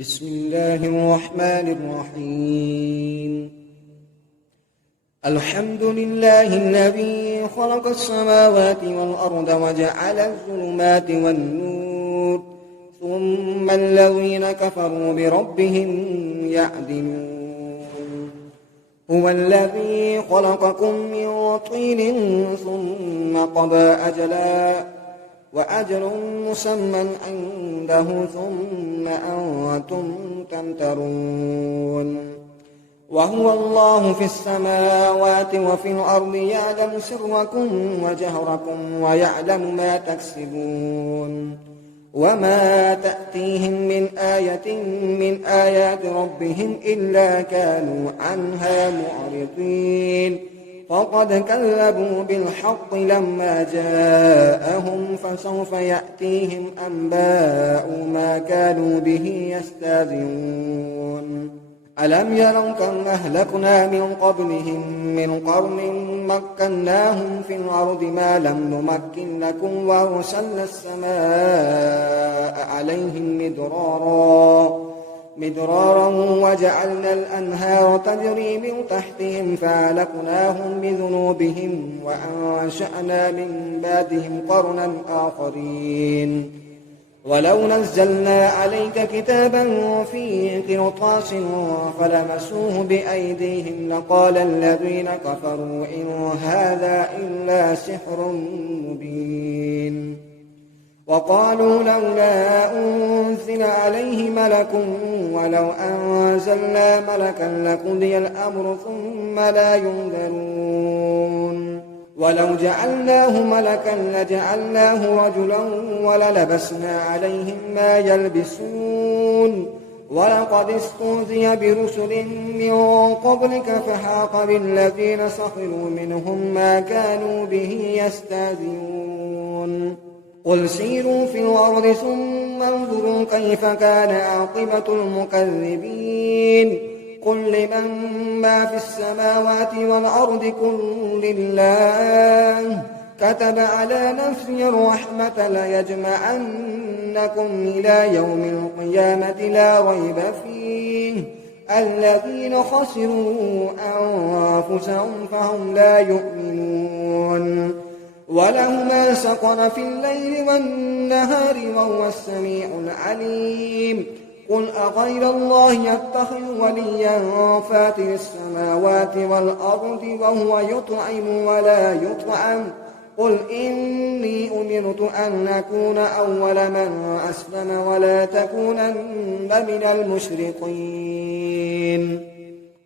بسم الله الرحمن الرحيم. الحمد لله الذي خلق السماوات والأرض وجعل الظلمات والنور ثم الذين كفروا بربهم يعدلون. هو الذي خلقكم من طين ثم قضى أجلا وأجل مسمى عنده ثم أنتم تمترون. وهو الله في السماوات وفي الأرض يعلم سركم وجهركم ويعلم ما تكسبون. وما تأتيهم من آية من آيات ربهم إلا كانوا عنها معرضين. فقد كذبوا بالحق لما جاءهم فسوف يأتيهم أنباء ما كانوا به يستهزئون. ألم يروا كم أهلكنا من قبلهم من قرن مكناهم في الأرض ما لم نمكن لكم وأرسلنا السماء عليهم مدرارا وجعلنا الأنهار تجري من تحتهم فأهلكناهم بذنوبهم وأنشأنا من بعدهم قرنا آخرين. ولو نزلنا عليك كتابا في قرطاس فلمسوه بأيديهم لقال الذين كفروا إن هذا إلا سحر مبين. وقالوا لولا أنزل عليه ملك ولو أنزلنا ملكا لقضي الأمر ثم لا ينظرون. ولو جعلناه ملكا لجعلناه رجلا وللبسنا عليهم ما يلبسون. ولقد استهزئ برسل من قبلك فحاق بالذين سخروا منهم ما كانوا به يستهزئون. قل سيروا في الأرض ثم انظروا كيف كان عاقبة المكذبين. قل لمن ما في السماوات والأرض كل لله كتب على نفسه الرحمة ليجمعنكم إلى يوم القيامة لا ريب فيه. الذين خسروا أنفسهم فهم لا يؤمنون. وله ما سكن في الليل والنهار وهو السميع العليم. قل أغير الله يتخذ وليا فاتر السماوات والأرض وهو يطعم ولا يطعم. قل إني أمرت أن أكون أول من أسلم ولا تكونن من المشركين.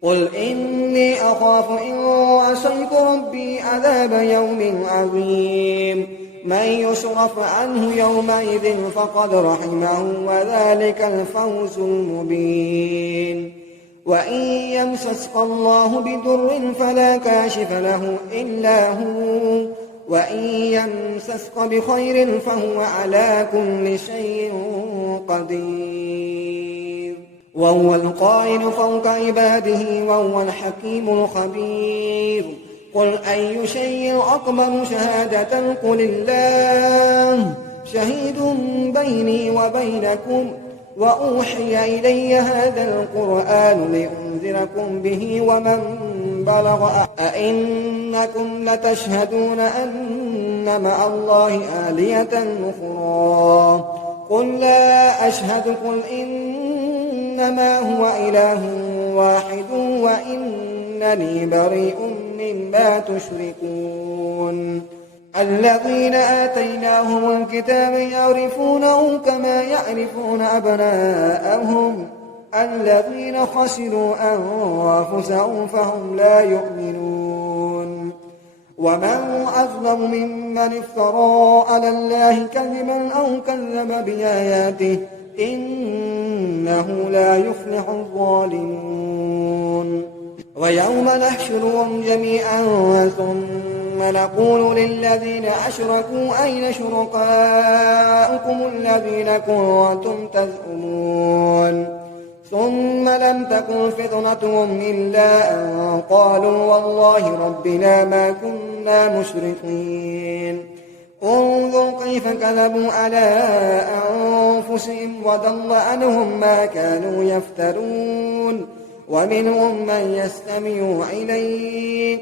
قل إني أخاف إن عصيت ربي عذاب يوم عظيم. من يصرف عنه يومئذ فقد رحمه وذلك الفوز المبين. وإن يمسسك الله بضر فلا كاشف له إلا هو وإن يمسسك بخير فهو على كل شيء قدير. وهو القاهر فوق عباده وهو الحكيم الخبير. قل أي شيء أكبر شهادة قل الله شهيد بيني وبينكم وأوحي إلي هذا القرآن لأنذركم به ومن بلغ. أئنكم لتشهدون أن مع الله آلهة أخرى قل لا أشهد. قل إنما هو إله واحد وإنني بريء مما تشركون. الذين آتيناهم الكتاب يعرفونه كما يعرفون أبناءهم الذين خسروا أنفسهم فهم لا يؤمنون. ومن أظلم ممن افترى على الله كذبا أو كذب بآياته إنه لا يفلح الظالمون. ويوم نحشرهم جميعا ثم نقول للذين أشركوا أين شركاؤكم الذين كنتم تزعمون. ثم لم تكن فتنتهم إلا أن قالوا والله ربنا ما كنا مشركين. انظر كيف كذبوا على أنفسهم وضل عنهم ما كانوا يفترون ومنهم من يستمع إليك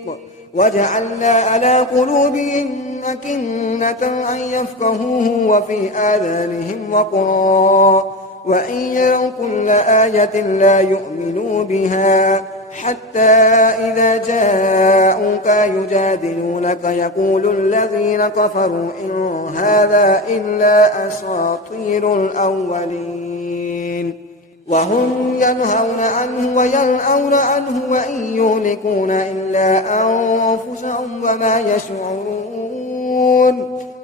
وجعلنا على قلوبهم أكنة أن يفقهوه وفي آذانهم وقرا وإن يروا كل آية لا يؤمنوا بها حتى إذا جاءوك يجادلونك يقول الذين كفروا إن هذا إلا أساطير الأولين وهم ينهون عنه وينأون عنه وإن يهلكون إلا أنفسهم وما يشعرون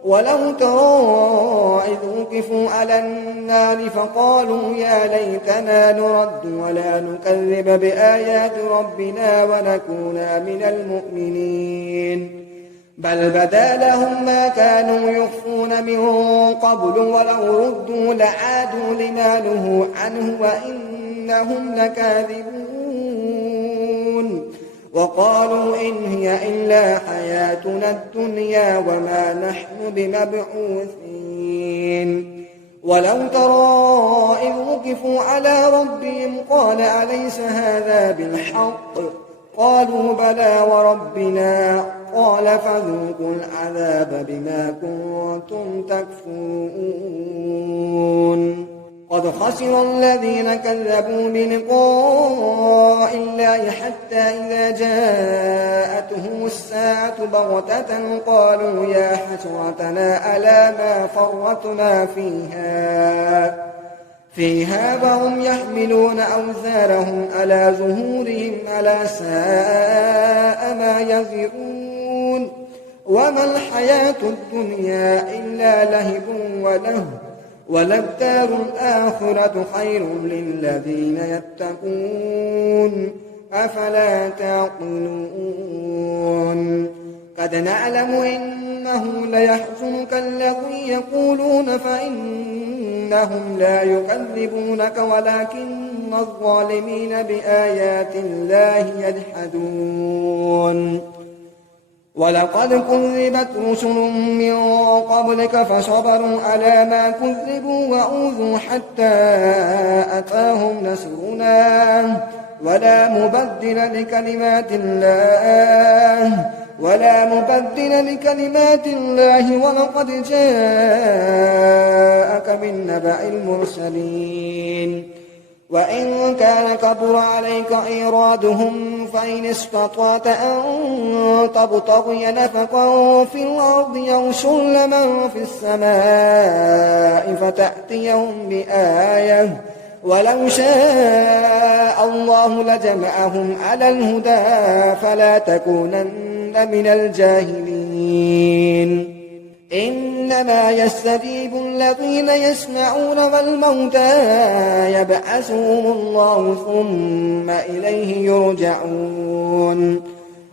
ولو ترى إذ وقفوا على النار فقالوا يا ليتنا نرد ولا نكذب بآيات ربنا ونكون من المؤمنين بل بدا لهم ما كانوا يخفون من قبل ولو ردوا لعادوا لما نهوا عنه وإنهم لكاذبون وقالوا إن هي إلا حياتنا الدنيا وما نحن بمبعوثين ولو ترى إذ وقفوا على ربهم قال أليس هذا بالحق قالوا بلى وربنا قال فذوقوا العذاب بما كنتم تكفرون قد خسر الذين كذبوا بلقاء الله حتى إذا جاءتهم الساعة بغتة قالوا يا حسرتنا على ما فرطنا فيها وهم يحملون أوزارهم على ظهورهم ألا ساء ما يزرون وما الحياة الدنيا إلا لهب ولهو وللدار الآخرة خير للذين يتقون أفلا تعقلون قد نعلم إنه ليحزنك الذي يقولون فإنهم لا يكذبونك ولكن الظالمين بآيات الله يجحدون ولقد كذبت رسل من قبلك فصبروا على ما كذبوا وأوذوا حتى أتاهم نصرنا ولا مبدل لكلمات الله ولقد جاءك من نبأ المرسلين وإن كان كبر عليك إيرادهم فإن استطعت أن تبتغي نفقا في الأرض أو سلما في السماء فتأتيهم بآية ولو شاء الله لجمعهم على الهدى فلا تكونن من الجاهلين إنما يستجيب الذين يسمعون والموتى يبعثهم الله ثم إليه يرجعون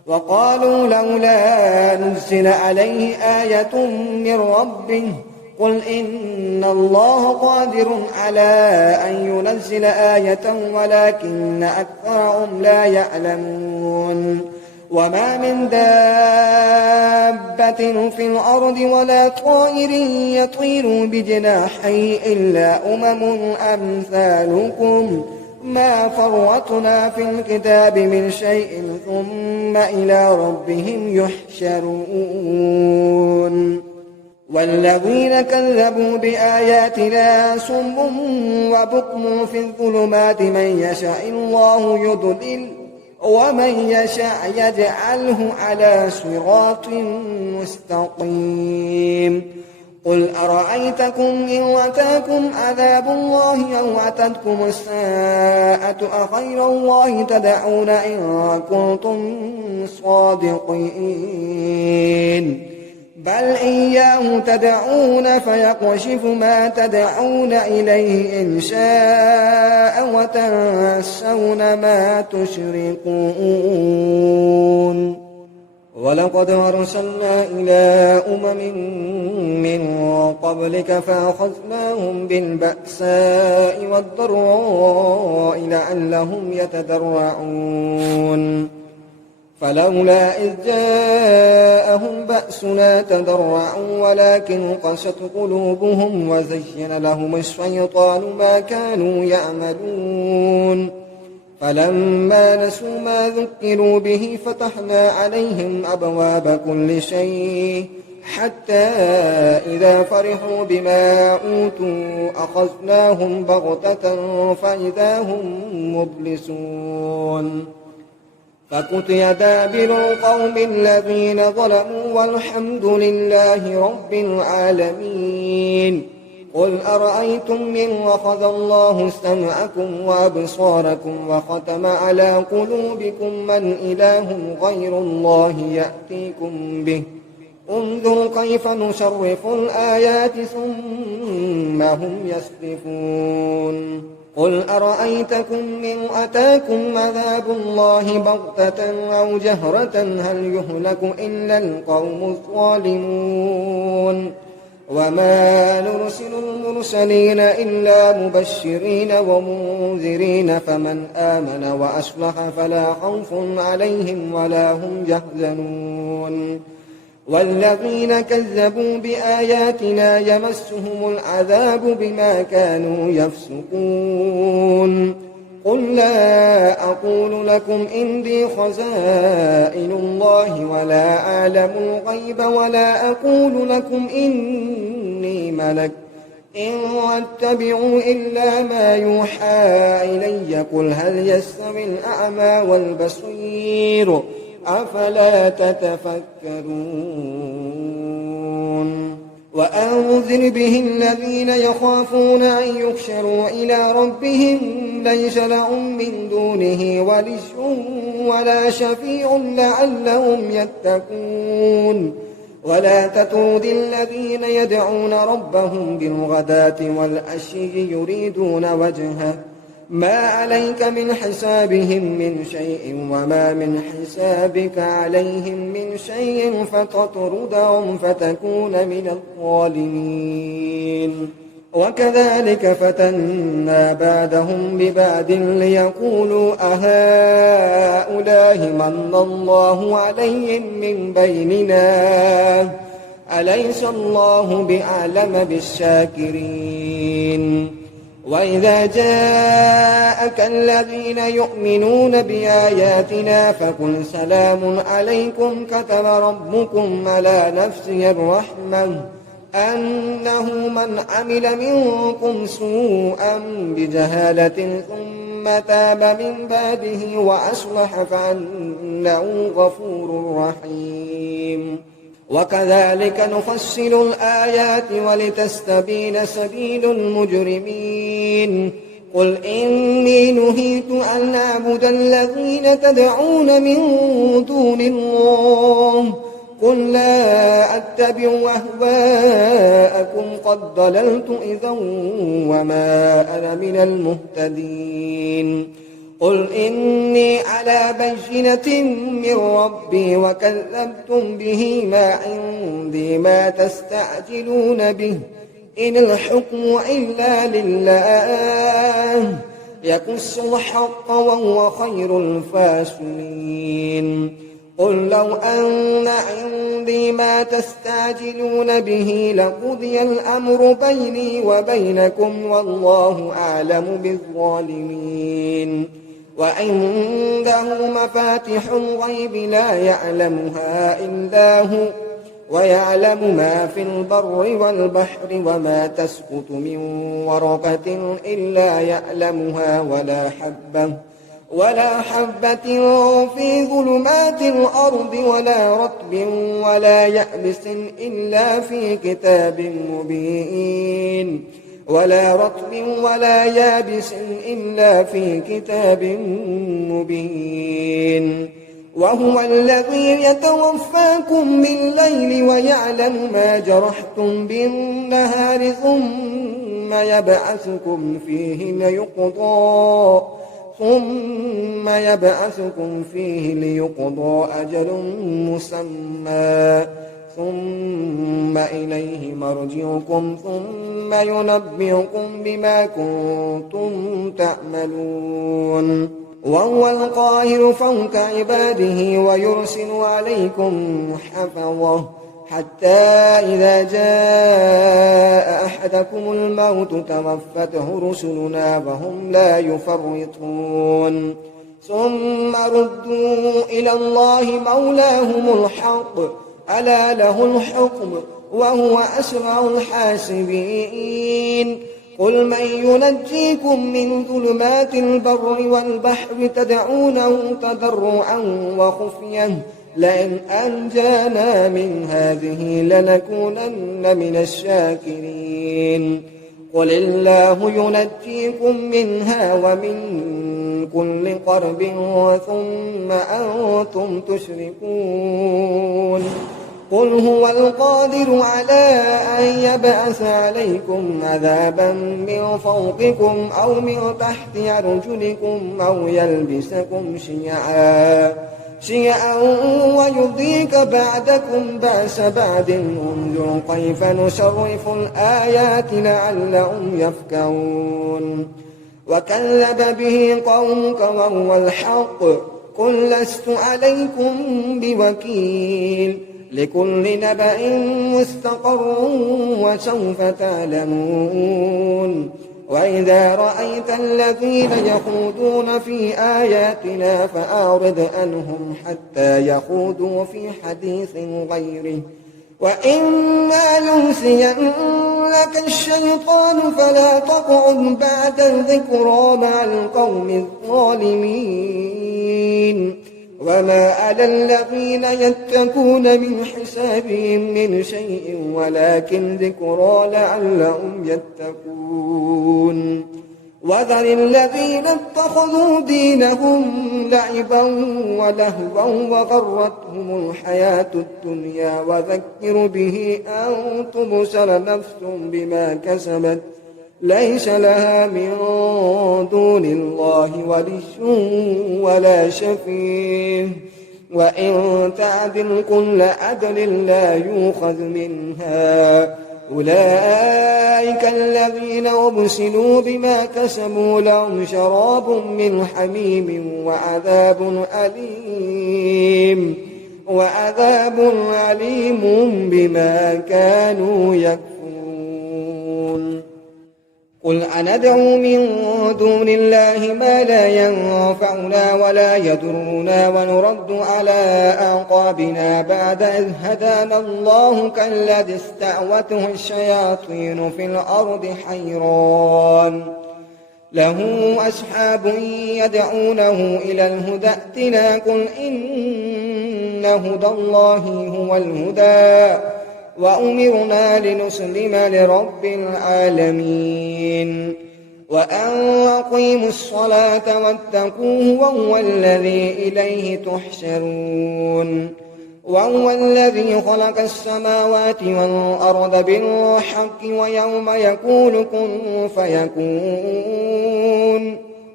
وقالوا لولا نزل عليه آية من ربه قل إن الله قادر على أن ينزل آية ولكن أكثرهم لا يعلمون وما من دابة في الأرض ولا طائر يطير بجناحيه إلا أمثالكم ما فرطنا في الكتاب من شيء ثم إلى ربهم يحشرون والذين كذبوا بآياتنا صم وبكم في الظلمات من يشاء الله يضلل ومن يشاء يجعله على صراط مستقيم قل أرأيتكم إن أتاكم عذاب الله أو أتتكم الساعة أغير الله تدعون إن كنتم صادقين بل إياه تدعون فيكشف ما تدعون إليه إن شاء وتنسون ما تشركون ولقد أرسلنا إلى من قبلك فأخذناهم بالبأساء والضراء لعلهم يتضرعون فلولا إذ جاءهم بأسنا تضرعوا ولكن قست قلوبهم وزين لهم الشيطان ما كانوا يعملون فلما نسوا ما ذكروا به فتحنا عليهم أبواب كل شيء حتى إذا فرحوا بما أوتوا أخذناهم بغتة فإذا هم مبلسون فقطع دابر القوم الذين ظلموا والحمد لله رب العالمين قل أرأيتم من أخذ الله سمعكم وأبصاركم وختم على قلوبكم من إله غير الله يأتيكم به انظر كيف نصرف الآيات ثم هم يصدفون قل أرأيتكم من أتاكم عذاب الله بغتة أو جهرة هل يهلك إلا القوم الظالمون وما نرسل المرسلين إلا مبشرين ومنذرين فمن آمن وأصلح فلا خوف عليهم ولا هم يحزنون والذين كذبوا بآياتنا يمسهم العذاب بما كانوا يفسقون قل لا أقول لكم عندي خزائن الله ولا أعلم الغيب ولا أقول لكم إني ملك إن أتبع إلا ما يوحى إلي قل هل يستوي الأعمى والبصير أفلا تتفكرون وأنذر به الذين يخافون أن يحشروا إلى ربهم ليس لهم من دونه ولي ولا شفيع لعلهم يتقون ولا تطرد الذين يدعون ربهم بالغداة والعشي يريدون وجهه ما عليك من حسابهم من شيء وما من حسابك عليهم من شيء فتطردهم فتكون من الظالمين وكذلك فتنا بعدهم ببعد ليقولوا أهؤلاء من الله عليهم من بيننا أليس الله بأعلم بالشاكرين وإذا جاءك الذين يؤمنون بآياتنا فقل سلام عليكم كتب ربكم على نفسه الرحمة أنه من عمل منكم سوءا بجهالة ثم تاب من بعده وأصلح فأنه غفور رحيم وكذلك نفصل الآيات ولتستبين سبيل المجرمين قل إني نهيت أن أعبد الذين تدعون من دون الله قل لا أتبع أهواءكم قد ضللت إذا وما أنا من المهتدين قل إني على بينة من ربي وكذبتم به ما عندي ما تستعجلون به إن الحكم إلا لله يقص الحق وهو خير الفاصلين قل لو أن عندي ما تستعجلون به لقضي الأمر بيني وبينكم والله أعلم بالظالمين وعنده مفاتح الغيب لا يعلمها إلا هو ويعلم ما في البر والبحر وما تسقط من ورقة إلا يعلمها ولا حبة في ظلمات الأرض ولا رطب ولا يابس إلا في كتاب مبين ولا رطب ولا يابس إلا في كتاب مبين وهو الذي يتوفاكم بالليل ويعلم ما جرحتم بالنهار ثم يبعثكم فيه ليقضى أجل مسمى ثم إليه مرجعكم ثم ينبئكم بما كنتم تعملون وهو القاهر فوق عباده ويرسل عليكم حفظه حتى إذا جاء أحدكم الموت توفته رسلنا وهم لا يفرطون ثم ردوا إلى الله مولاهم الحق ألا له الحكم وهو أسرع الحاسبين قل من ينجيكم من ظلمات البر والبحر تدعونه تضرعا وخفية لئن أنجانا من هذه لنكونن من الشاكرين قل الله ينجيكم منها ومن كل قرب ثم أنتم تشركون قل هو القادر على أن يبعث عليكم عذابا من فوقكم أو من تحت أرجلكم أو يلبسكم شيعا ويذيق بعدكم بأس بعد انظر كيف نصرف الآيات لعلهم يفقهون وكذب به قومك وهو الحق قل لست عليكم بوكيل لكل نبأ مستقر وسوف تعلمون وإذا رأيت الذين يخوضون في آياتنا فأعرض عنهم حتى يخوضوا في حديث غيره وإما ينسينك الشيطان فلا تقعد بعد الذكرى مع القوم الظالمين وما على الذين يتقون من حسابهم من شيء ولكن ذكرى لعلهم يتقون وذر الذين اتخذوا دينهم لعبا ولهوا وغرتهم الحياة الدنيا وذكر به أن تبصر نفس بما كسبت ليس لها من دون الله ولي ولا شفيع وإن تعدل كل عدل لا يؤخذ منها أولئك الذين أبسلوا بما كسبوا لهم شراب من حميم وعذاب أليم بما كانوا يكفرون قل أندعو من دون الله ما لا ينفعنا ولا يضرنا ونرد على أعقابنا بعد إذ هدانا الله كالذي استعوته الشياطين في الأرض حيران له أصحاب يدعونه إلى الهدى ائتنا قل إن هدى الله هو الهدى وأمرنا لنسلم لرب العالمين وأن أقيموا الصلاة واتقوه وهو الذي إليه تحشرون وهو الذي خلق السماوات والأرض بالحق ويوم يقول كن فيكون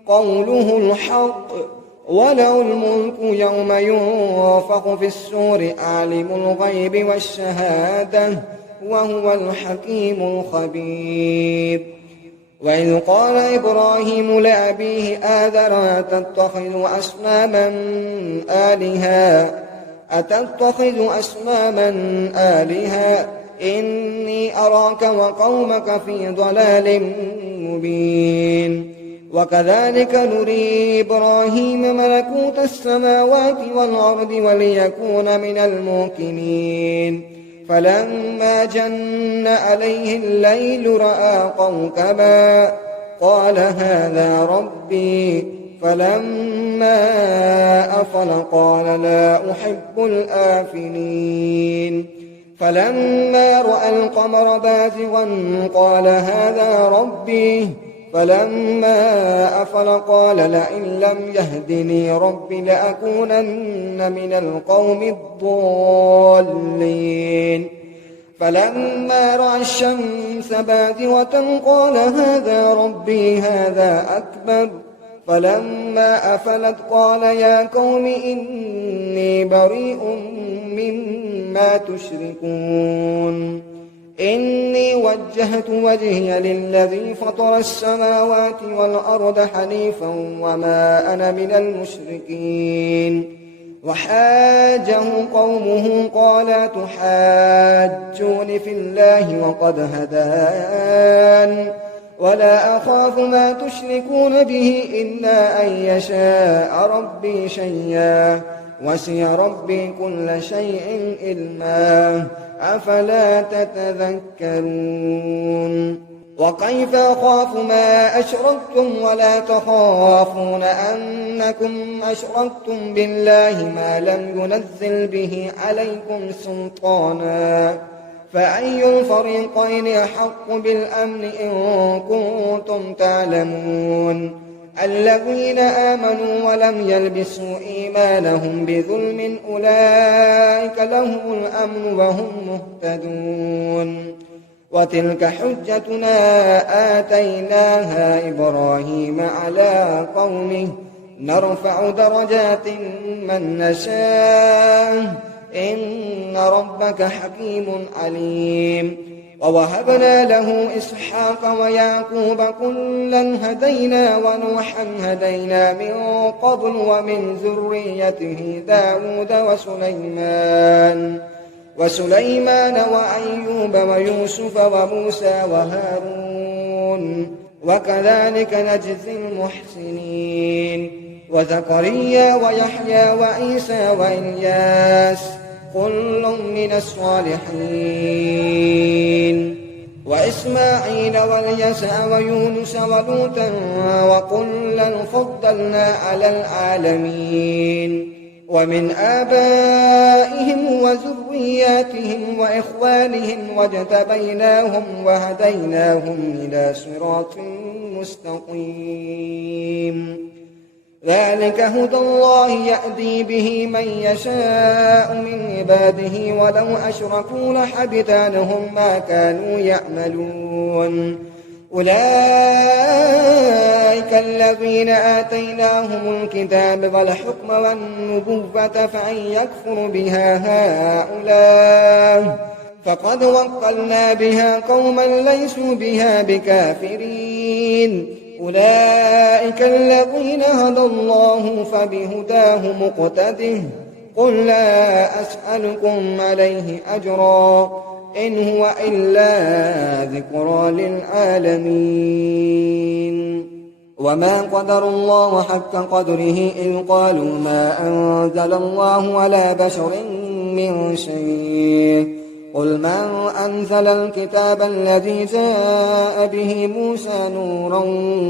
قوله الحق وله الملك يوم ينفخ في الصور عالم الغيب والشهادة وهو الحكيم الخبير وإذ قال إبراهيم لأبيه آذر أتتخذ أصناما آلهة إني أراك وقومك في ضلال مبين وكذلك نري إبراهيم ملكوت السماوات والأرض وليكون من الموقنين فلما جن عليه الليل رأى كوكبا قال هذا ربي فلما أفل قال لا أحب الآفلين فلما رأى القمر بازغا قال هذا ربي فلما أفل قال لئن لم يهدني رب لأكونن من القوم الضالين فلما رأى الشمس بازغة قال هذا ربي هذا أكبر فلما أفلت قال يا قوم إني بريء مما تشركون إني وجهت وجهي للذي فطر السماوات والأرض حنيفا وما أنا من المشركين. وحاجه قومه قال تحاجون في الله وقد هدان ولا أخاف ما تشركون به إلا أن يشاء ربي شيئا وسع ربي كل شيء علما أفلا تتذكرون. وكيف أخاف ما أشركتم ولا تخافون أنكم أشركتم بالله ما لم ينزل به عليكم سلطانا فأي الفريقين أحق بالأمن إن كنتم تعلمون. الذين آمنوا ولم يلبسوا إيمانهم بظلم أولئك لهم الأمن وهم مهتدون. وتلك حجتنا آتيناها إبراهيم على قومه نرفع درجات من نشاء إن ربك حكيم عليم. ووهبنا له إسحاق ويعقوب كلا هدينا ونوحا هدينا من قبل ومن ذريته داود وسليمان وأيوب ويوسف وموسى وهارون وكذلك نجزي المحسنين. وزكريا ويحيى وعيسى وإلياس كل من الصالحين. وإسماعيل واليسع ويونس ولوطا وكلا فضلنا على العالمين. ومن آبائهم وذرياتهم وإخوانهم واجتبيناهم وهديناهم إلى صراط مستقيم. ذلك هدى الله يهدي به من يشاء من عباده ولو أشركوا لحبط عنهم ما كانوا يعملون. أولئك الذين آتيناهم الكتاب والحكم والنبوة فإن يكفر بها هؤلاء فقد وكلنا بها قوما ليسوا بها بكافرين. أولئك الذين هدى الله فبهداه مقتده قل لا أسألكم عليه أجرا إن هو إلا ذكرى للعالمين. وما قدر الله حق قدره إذ قالوا ما أنزل الله على بشر من شيء قل من أنزل الكتاب الذي جاء به موسى نورا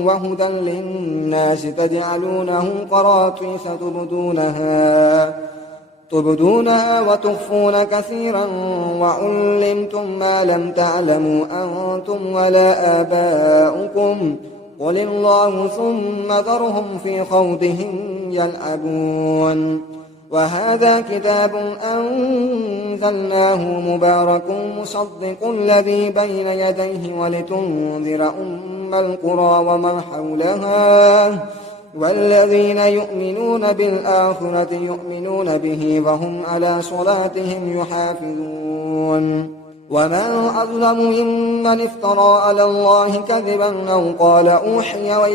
وهدى للناس تجعلونه قراطيس تبدونها وتخفون كثيرا وعلمتم ما لم تعلموا أنتم ولا آباؤكم قل الله ثم ذرهم في خوضهم يلعبون. وهذا كتاب أنزلناه مبارك مصدق الذي بين يديه ولتنذر أم القرى ومن حولها والذين يؤمنون بالآخرة يؤمنون به وهم على صلاتهم يحافظون. ومن أظلم ممن افترى على الله كذبا أو قال أوحي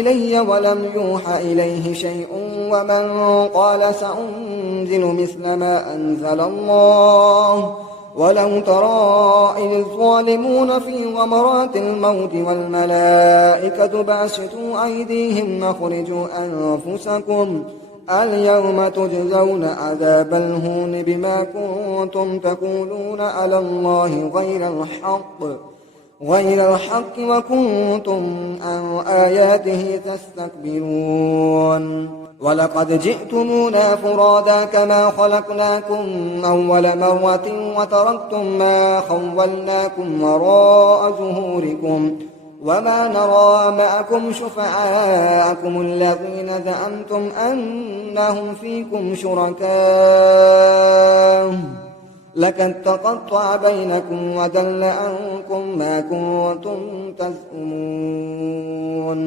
إلي ولم يوحى إليه شيء ومن قال سأنزل مثل ما أنزل الله ولو ترى إذ الظالمون في غمرات الموت والملائكة باسطوا أيديهم أخرجوا أنفسكم اليوم تجزون عذاب الهون بما كنتم تقولون على الله غير الحق وكنتم عن آياته تستكبرون. ولقد جئتمونا فرادا كما خلقناكم أول مرة وتركتم ما خولناكم وراء ظهوركم وما نرى معكم شفعاءكم الذين زعمتم أنهم فيكم شركاء لقد تقطع بينكم وضل عنكم ما كنتم تزعمون.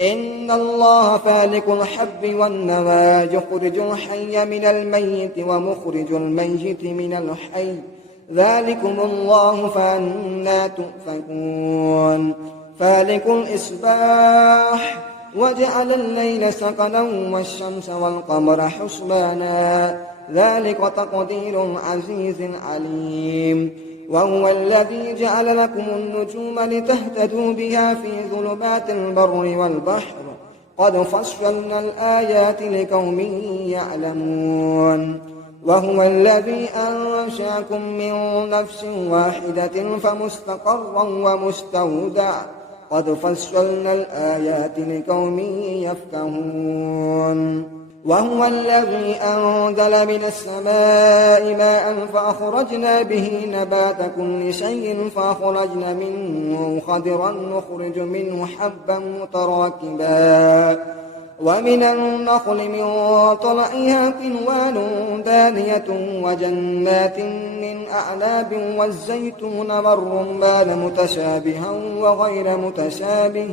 إن الله فالق الحب والنوى يخرج الحي من الميت ومخرج الميت من الحي ذلكم الله فأنى تؤفكون فالق الإصباح وجعل الليل سكنا والشمس والقمر حسبانا ذلك تقدير عزيز عليم وهو الذي جعل لكم النجوم لتهتدوا بها في ظلمات البر والبحر قد فصلنا الآيات لقوم يعلمون وهو الذي أنشأكم من نفس واحدة فمستقرا ومستودع قد فصلنا الآيات لقوم يفقهون وهو الذي أنزل من السماء ماء فأخرجنا به نبات كل شيء فأخرجنا منه خضرا نخرج منه حبا متراكبا ومن النخل من طلعها قنوان دانية وجنات من أعناب والزيتون والرمان متشابها وغير متشابه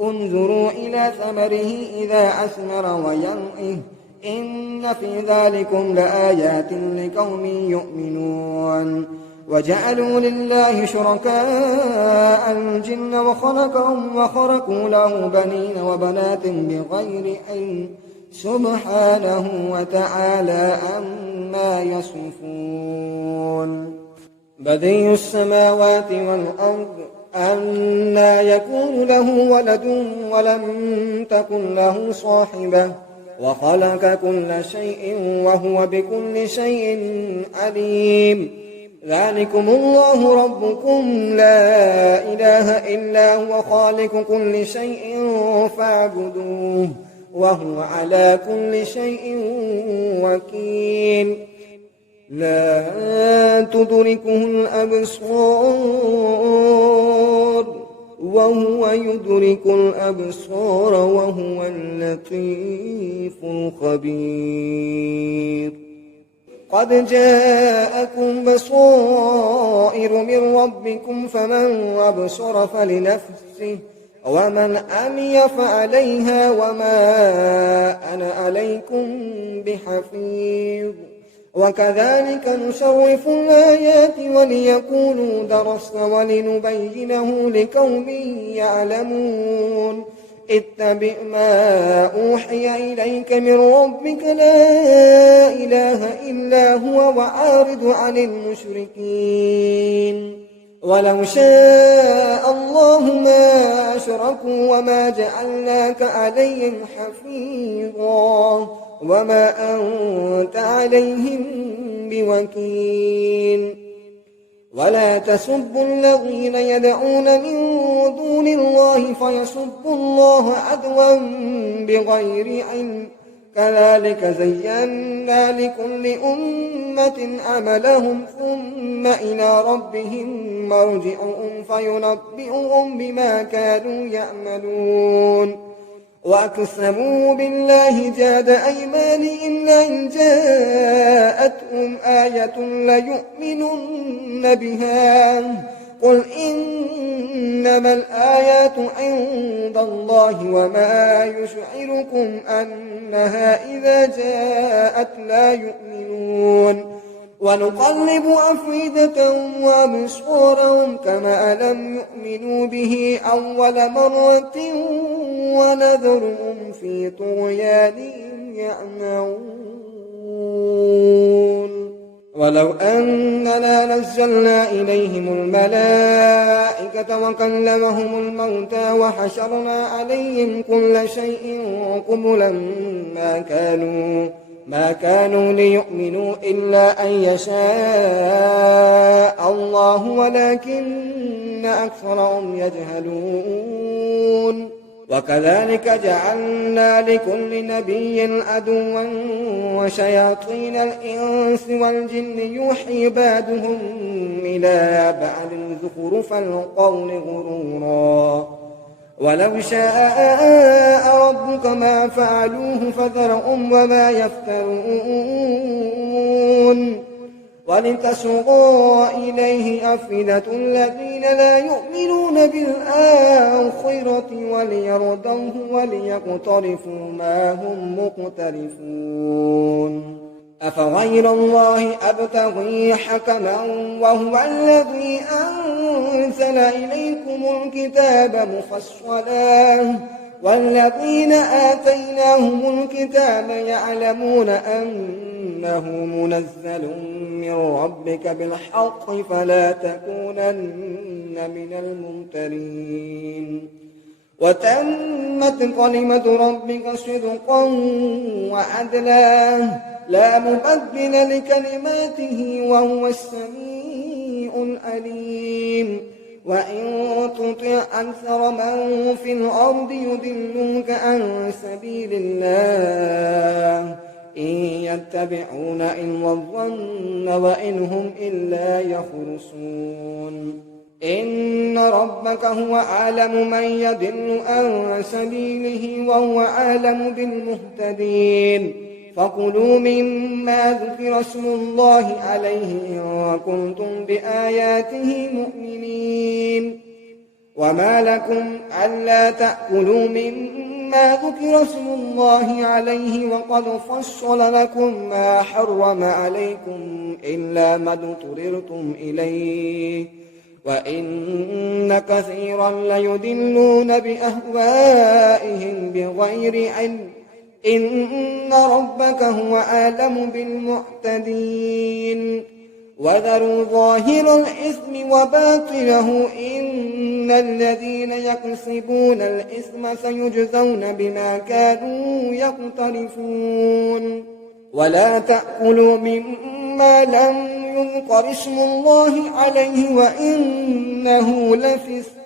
انظروا إلى ثمره إذا أثمر وينعه إن في ذلكم لآيات لقوم يؤمنون وجعلوا لله شركاء الجن وخلقهم وخرقوا له بنين وبنات بغير علم سبحانه وتعالى عما يصفون بديع السماوات والأرض أنى يكون له ولد ولم تكن له صاحبة وخلق كل شيء وهو بكل شيء عليم ذلكم الله ربكم لا إله إلا هو خالق كل شيء فاعبدوه وهو على كل شيء وكيل لا تدركه الأبصار وهو يدرك الأبصار وهو اللطيف الخبير قد جاءكم بصائر من ربكم فمن أبصر فلنفسه ومن عمي فعليها وما أنا عليكم بحفيظ وكذلك نصرف الآيات وليقولوا درست ولنبينه لقوم يعلمون اتبع ما أوحي إليك من ربك لا إله إلا هو وأعرض عن المشركين ولو شاء الله ما أشركوا وما جعلناك عليهم حفيظا وما أنت عليهم بوكيل ولا تسبوا الذين يدعون من دون الله فيسبوا الله عدوا بغير علم كذلك زينا لكل أمة عملهم ثم إلى ربهم مرجعهم فينبئهم بما كانوا يعملون وأقسموا بالله جاد أيمانهم لئن جاءتهم آية ليؤمنن بها قل إنما الآيات عند الله وما يشعركم أنها إذا جاءت لا يؤمنون ونقلب أفئدتهم وأبصارهم كما لم يؤمنوا به أول مرة ونذرهم في طغيانهم يعمهون ولو أننا نزلنا إليهم الملائكة وكلمهم الموتى وحشرنا عليهم كل شيء قبلا ما كانوا ليؤمنوا إلا أن يشاء الله ولكن أكثرهم يجهلون وكذلك جعلنا لكل نبي عدوا وشياطين الإنس والجن يوحي بعضهم إلى بعض زخرف القول غرورا ولو شاء ربك ما فعلوه فذرهم وما يفترون ولتصغى إليه أفئدة الذين لا يؤمنون بالآخرة وليرضوه وليقترفوا ما هم مقترفون أفغير الله أبتغي حكما وهو الذي أنزل إليكم الكتاب مفصلا والذين آتيناهم الكتاب يعلمون أنه منزل من ربك بالحق فلا تكونن من الممترين وتمت كلمة ربك صدقا وعدلا لا مبدل لكلماته وهو السميع العليم وإن تطع أكثر من في الأرض يضلوك عن سبيل الله إن يتبعون إلا الظن وإن هم إلا يخرصون إن ربك هو أعلم من يضل عن سبيله وهو أعلم بالمهتدين فكلوا مما ذكر اسم الله عليه إن كنتم بآياته مؤمنين وما لكم ألا تأكلوا مما ذكر اسم الله عليه وقد فصل لكم ما حرم عليكم إلا ما اضطررتم إليه وإن كثيرا ليضلون بأهوائهم بغير علم إن ربك هو أعلم بالمعتدين وذروا ظاهر الإثم وباطله إن الذين يكسبون الإثم سيجزون بما كانوا يقترفون ولا تأكلوا مما لم يذكر اسم الله عليه وإنه لفسق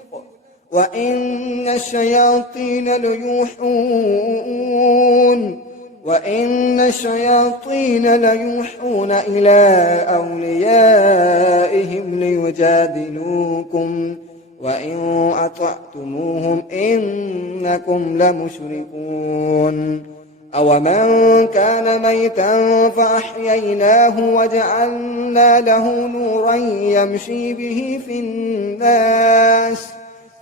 وإن الشياطين ليوحون إلى أوليائهم ليجادلوكم وإن أطعتموهم إنكم لمشركون أومن كان ميتا فأحييناه وجعلنا له نورا يمشي به في الناس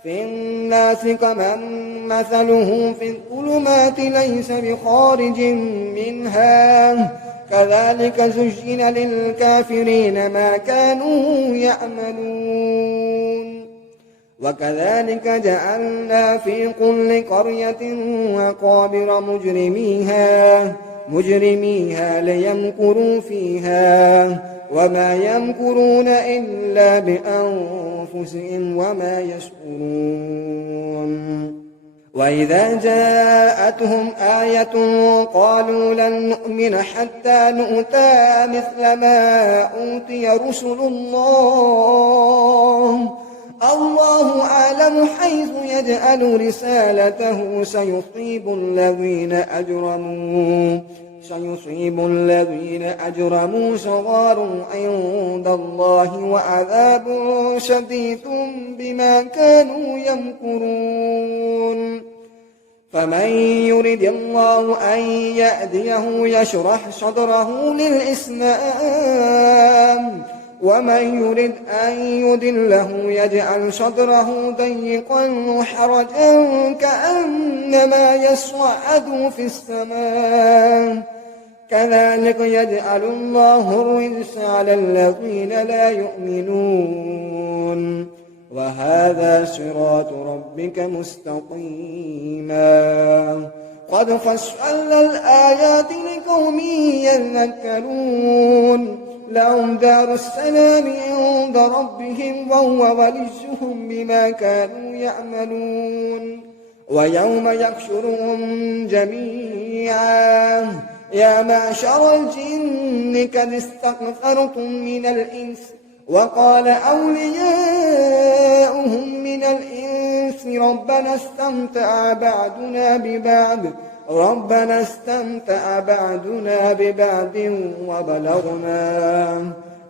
كمن مثله في الظلمات ليس بخارج منها كذلك زين للكافرين ما كانوا يعملون وكذلك جعلنا في كل قرية أكابر مجرميها ليمكروا فيها وما يمكرون إلا بأنفسهم وما يشعرون وإذا جاءتهم آية قالوا لن نؤمن حتى نؤتى مثل ما أوتي رسل الله أعلم حيث يجعل رسالته سيصيب الذين أجرموا صغار عند الله وعذاب شديد بما كانوا يمكرون فمن يرد الله أن يهديه يشرح صدره للإسلام ومن يرد أن يضله يجعل صدره ضيقا حرجا كأنما يصعد في السماء كذلك يجعل الله الرجس على الذين لا يؤمنون وهذا صراط ربك مستقيما قد فصلنا الآيات لقوم يذكرون لهم دار السلام عند ربهم وهو وليهم بما كانوا يعملون ويوم يحشرهم جميعا يا معشر الجن قد استكثرتم من الإنس وقال أولياؤهم من الإنس ربنا استمتع بعدنا ببعض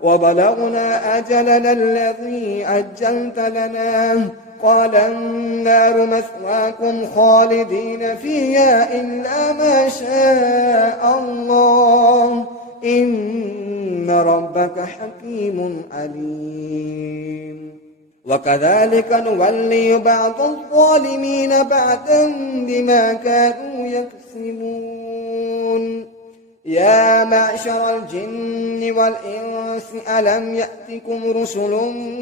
وبلغنا أجلنا الذي أجلت لنا قال النار مثواكم خالدين فيها إلا ما شاء الله إن ربك حكيم عليم وكذلك نولي بعض الظالمين بعدا بما كانوا يكسبون يا معشر الجن والإنس ألم يأتكم رسل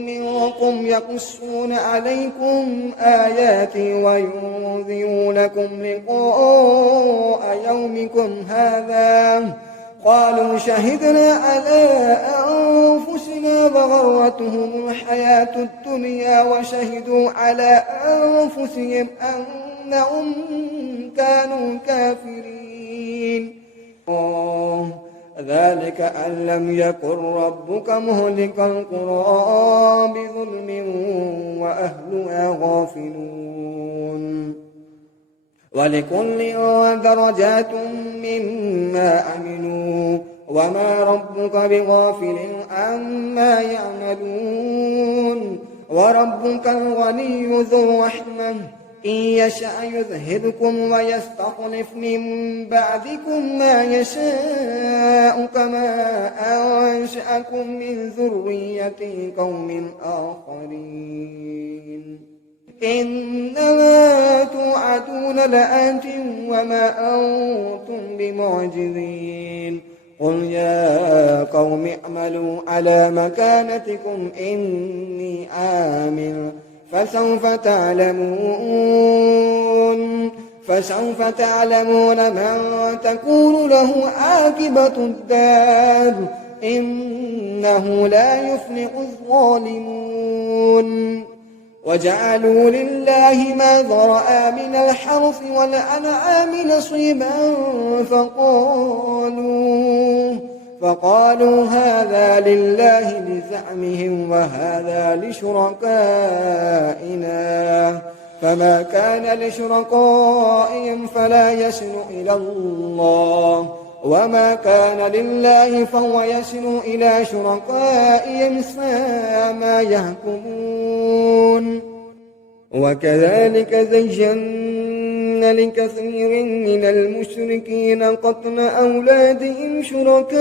منكم يقصون عليكم آياتي وينذرونكم لقاء يومكم هذا قالوا شهدنا على أنفسنا وغرتهم الحياة الدنيا وشهدوا على أنفسهم أنهم كانوا كافرين ذلك أن لم يكن ربك مهلك القرى بظلم وأهلها غافلون ولكل درجات مما عملوا وما ربك بغافل عما يعملون وربك الغني ذو الرحمة إن يشأ يذهبكم ويستخلف من بعدكم ما يشاء كما أنشأكم من ذرية قوم آخرين إنما توعدون لآت وما أنتم بمعجزين قل يا قوم اعملوا على مكانتكم إني عامل فسوف تعلمون من تكون له عاقبة الدار إنه لا يفلح الظالمون وجعلوا لله ما ذرأ من الحرث والأنعام نصيبا فقالوا هذا لله بزعمهم وهذا لشركائنا فما كان لشركائهم فلا يصل إلى الله وما كان لله فهو يصل إلى شركائهم ساء ما يحكمون وكذلك زينا لكثير من المشركين قتل أولادهم شركاؤهم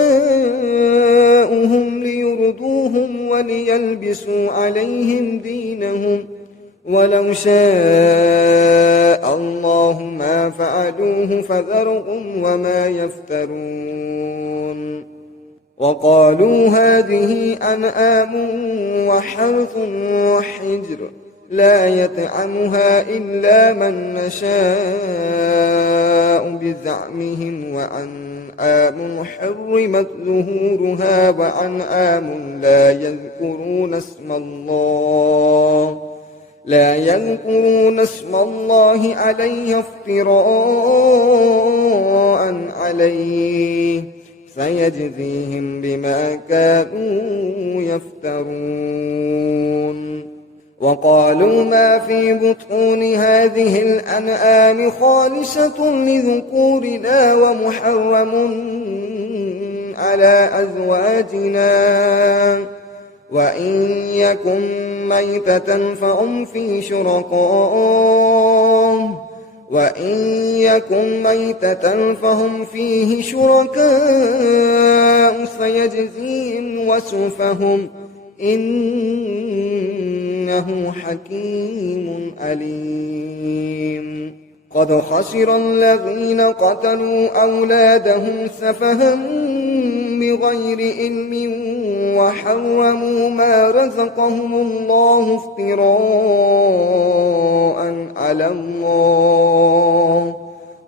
ليرضوهم وليلبسوا عليهم دينهم ولو شاء الله ما فعلوه فذرهم وما يفترون وقالوا هذه أنعام وحرث وحجر لا يطعمها إلا من نشاء بزعمهم وأنعام حرمت ظهورها وأنعام لا يذكرون اسم الله عليه افتراء عليه سيجزيهم بما كانوا يفترون وقالوا ما في بطون هذه الأنعام خالصة لذكورنا ومحرم على أزواجنا وإن يكن ميتة فهم فيه شركاء سيجزيهم وصفهم إنه حكيم عليم قد خسر الذين قتلوا أولادهم سفها بغير علم وحرموا ما رزقهم الله افتراء على الله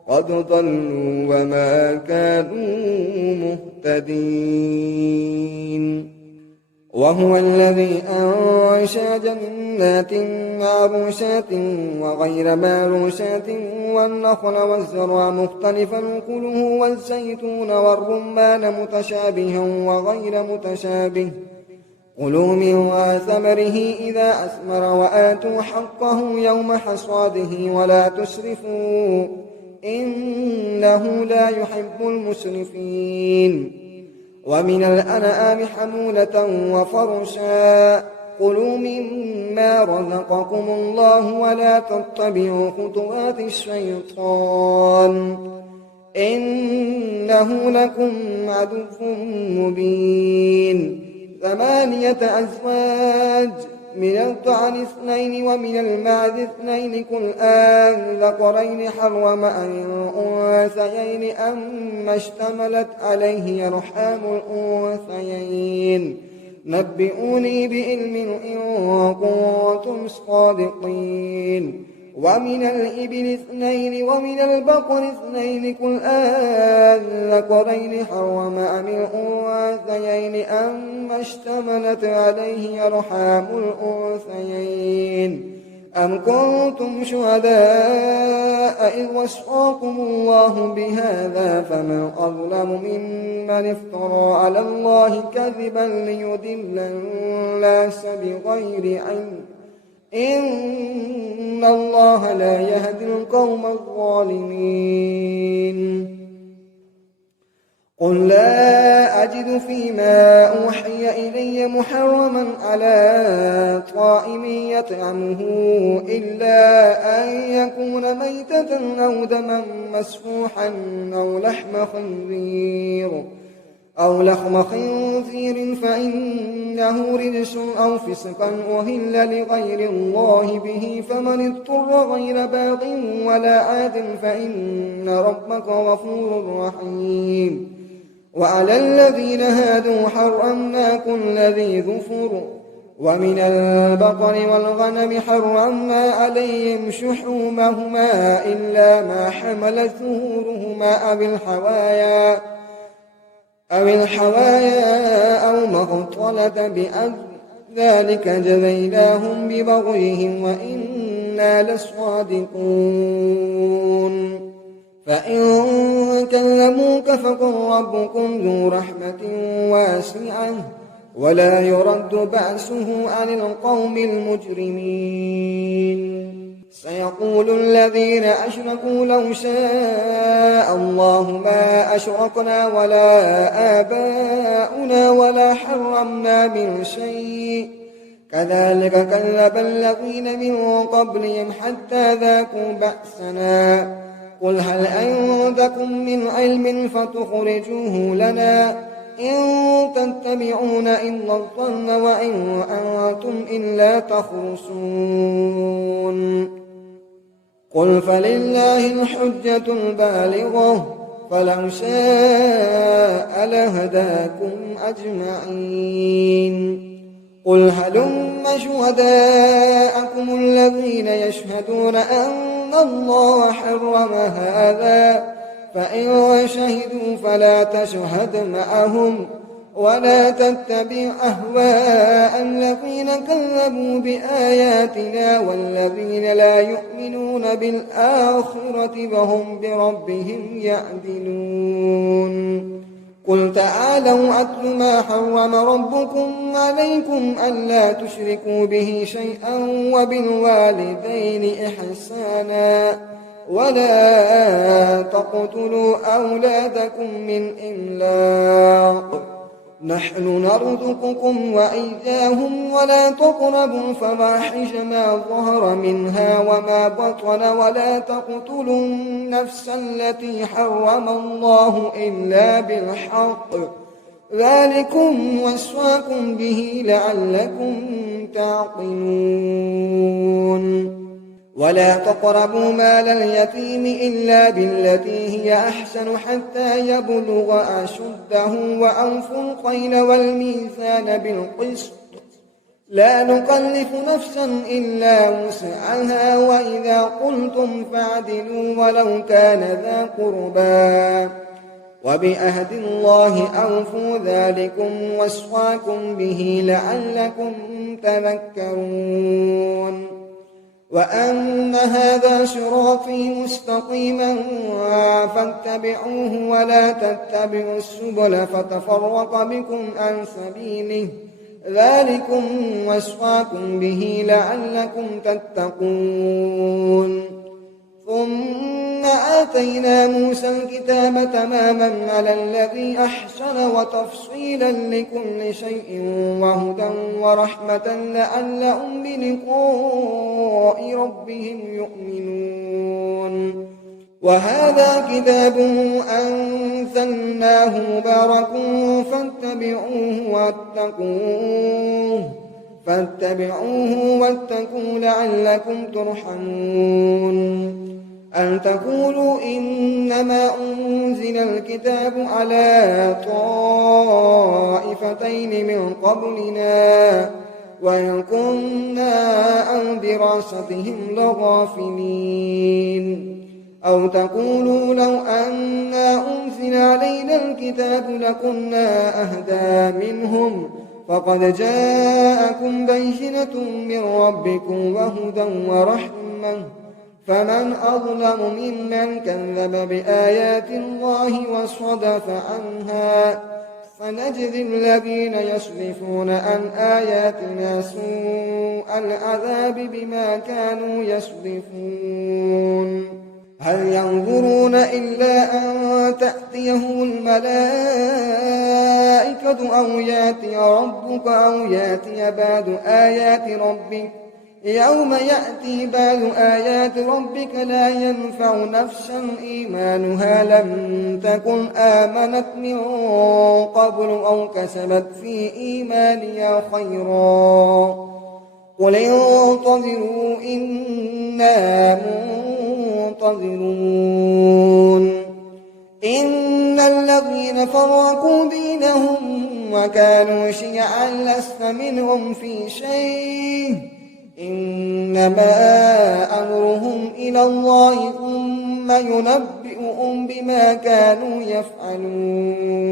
قد ضلوا وما كانوا مهتدين وهو الذي أنشأ جنات معروشات وغير معروشات والنخل والزرع مختلفا كله والزيتون والرمان متشابها وغير متشابه كلوا من ثمره إذا أثمر وآتوا حقه يوم حصاده ولا تسرفوا إنه لا يحب المسرفين ومن الأنعام حمولة وفرشا كلوا مما رزقكم الله ولا تتبعوا خطوات الشيطان إنه لكم عدو مبين 8 أزواج من الضأن 2 ومن المعز 2 قل أذكرين حرم أم الأنثيين أما اشتملت عليه أرحام الأنثيين نبئوني بعلم إن كنتم صادقين ومن الإبل 2 ومن البقر 2 قل أذكرين حرم أم الأنثيين أما اشتملت عليه أرحام الأنثيين أم كنتم شهداء إذ وصاكم الله بهذا فمن أظلم ممن افترى على الله كذبا ليضل الناس بغير علم إن الله لا يهدي القوم الظالمين قل لا أجد فيما أوحي إلي محرما على طائم يطعمه إلا أن يكون ميتة أو دما مسفوحا أو لحم خنزير فإنه رجس أو فسقا أهل لغير الله به فمن اضطر غير باغ ولا عاد فإن ربك غفور رحيم وعلى الذين هادوا حرمنا كل ذي ظفر ومن البقر والغنم حرمنا عليهم شحومهما إلا ما حملت ظهورهما أو الحوايا أو ما اختلط بأذى ذلك جزيناهم ببغيهم وإنا لصادقون فإن كذبوك فقل ربكم ذو رحمة واسعة ولا يرد بأسه عن القوم المجرمين سيقول الذين أشركوا لو شاء الله ما أشركنا ولا آباؤنا ولا حرمنا من شيء كذلك كذب الذين من قبلهم حتى ذاقوا بأسنا قل هل عندكم من علم فتخرجوه لنا إن تتبعون إلا الظن وإن أنتم إلا تخرصون قل فلله الحجة البالغة فلو شاء لهداكم أجمعين قل هلم شهداءكم الذين يشهدون أن الله حرم هذا فإن شهدوا فلا تشهد معهم ولا تتبع أهواء الذين كذبوا بآياتنا والذين لا يؤمنون بالآخرة وهم بربهم يعدلون قل تعالوا أتل ما حرم ربكم عليكم ألا تشركوا به شيئا وبالوالدين إحسانا ولا تقتلوا أولادكم من إملاق نحن نرزقكم وإياهم ولا تقربوا الفواحش ما ظهر منها وما بطن ولا تقتلوا النفس التي حرم الله إلا بالحق ذلكم وصاكم به لعلكم تعقلون ولا تقربوا مال اليتيم إلا بالتي هي أحسن حتى يبلغ أشده وأوفوا الكيل والميزان بالقسط لا نكلف نفسا إلا وسعها وإذا قلتم فاعدلوا ولو كان ذا قربى وبعهد الله أوفوا ذلكم وصاكم به لعلكم تذكرون وأن هذا صراطي مستقيما فاتبعوه ولا تتبعوا السبل فتفرق بكم عن سبيله ذلكم وصاكم به لعلكم تتقون ثم آتينا موسى الكتاب تماما على الذي أحسن وتفصيلا لكل شيء وهدى ورحمة لعلهم بلقاء ربهم يؤمنون وهذا كتاب أنزلناه مبارك فاتبعوه واتقوا لعلكم ترحمون. أن تقولوا إنما أنزل الكتاب على طائفتين من قبلنا وإن كنا عن دراستهم لغافلين. أو تقولوا لو أنا أنزل علينا الكتاب لكنا أهدى منهم فقد جاءكم بينة من ربكم وهدى ورحمة فمن أظلم ممن كذب بآيات الله وصدف عنها سنجزي الذين يصرفون عن آياتنا سوء العذاب بما كانوا يصرفون. هل ينظرون إلا أن تأتيهم الملائكة أو يأتي ربك أو يأتي بعض آيات ربك يوم يأتي بعض آيات ربك لا ينفع نفسا إيمانها لم تكن آمنت من قبل أو كسبت في إيمانها خيرا قل انتظروا إنا منتظرون. إن الذين فرقوا دينهم وكانوا شيعا لست منهم في شيء إنما أمرهم إلى الله ثم ينبئهم بما كانوا يفعلون.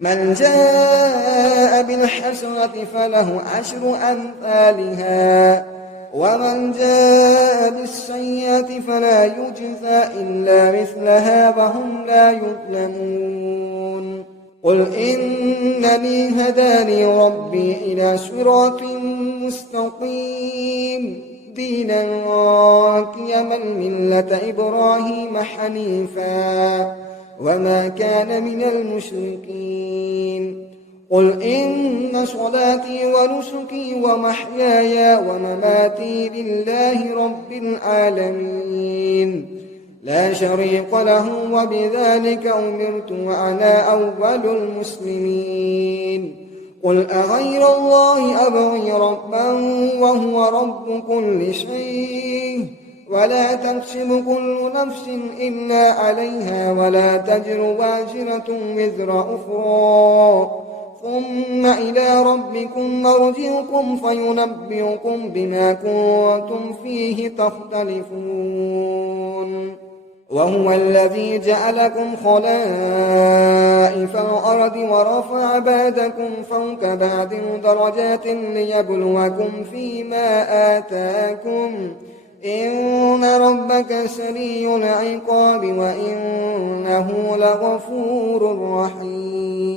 من جاء بالحسنة فله عشر أمثالها ومن جاء بالسيئة فلا يجزى إلا مثلها وهم لا يظلمون. قل إنني هداني ربي إلى صراط مستقيم دينا قيما ملة إبراهيم حنيفا وما كان من المشركين. قل إن صلاتي ونسكي ومحياي ومماتي لله رب العالمين لا شريك له وبذلك أمرت وأنا أول المسلمين. قل أغير الله أبغي ربا وهو رب كل شيء ولا تكسب كل نفس إلا عليها ولا تجر وازرة وزر أخرى ثم إلى ربكم مرجعكم فينبئكم بما كنتم فيه تختلفون. وهو الذي جعلكم خلائف الأرض ورفع بعضكم فوق بعض درجات ليبلوكم فيما آتاكم إن ربك سريع العقاب وإنه لغفور رحيم.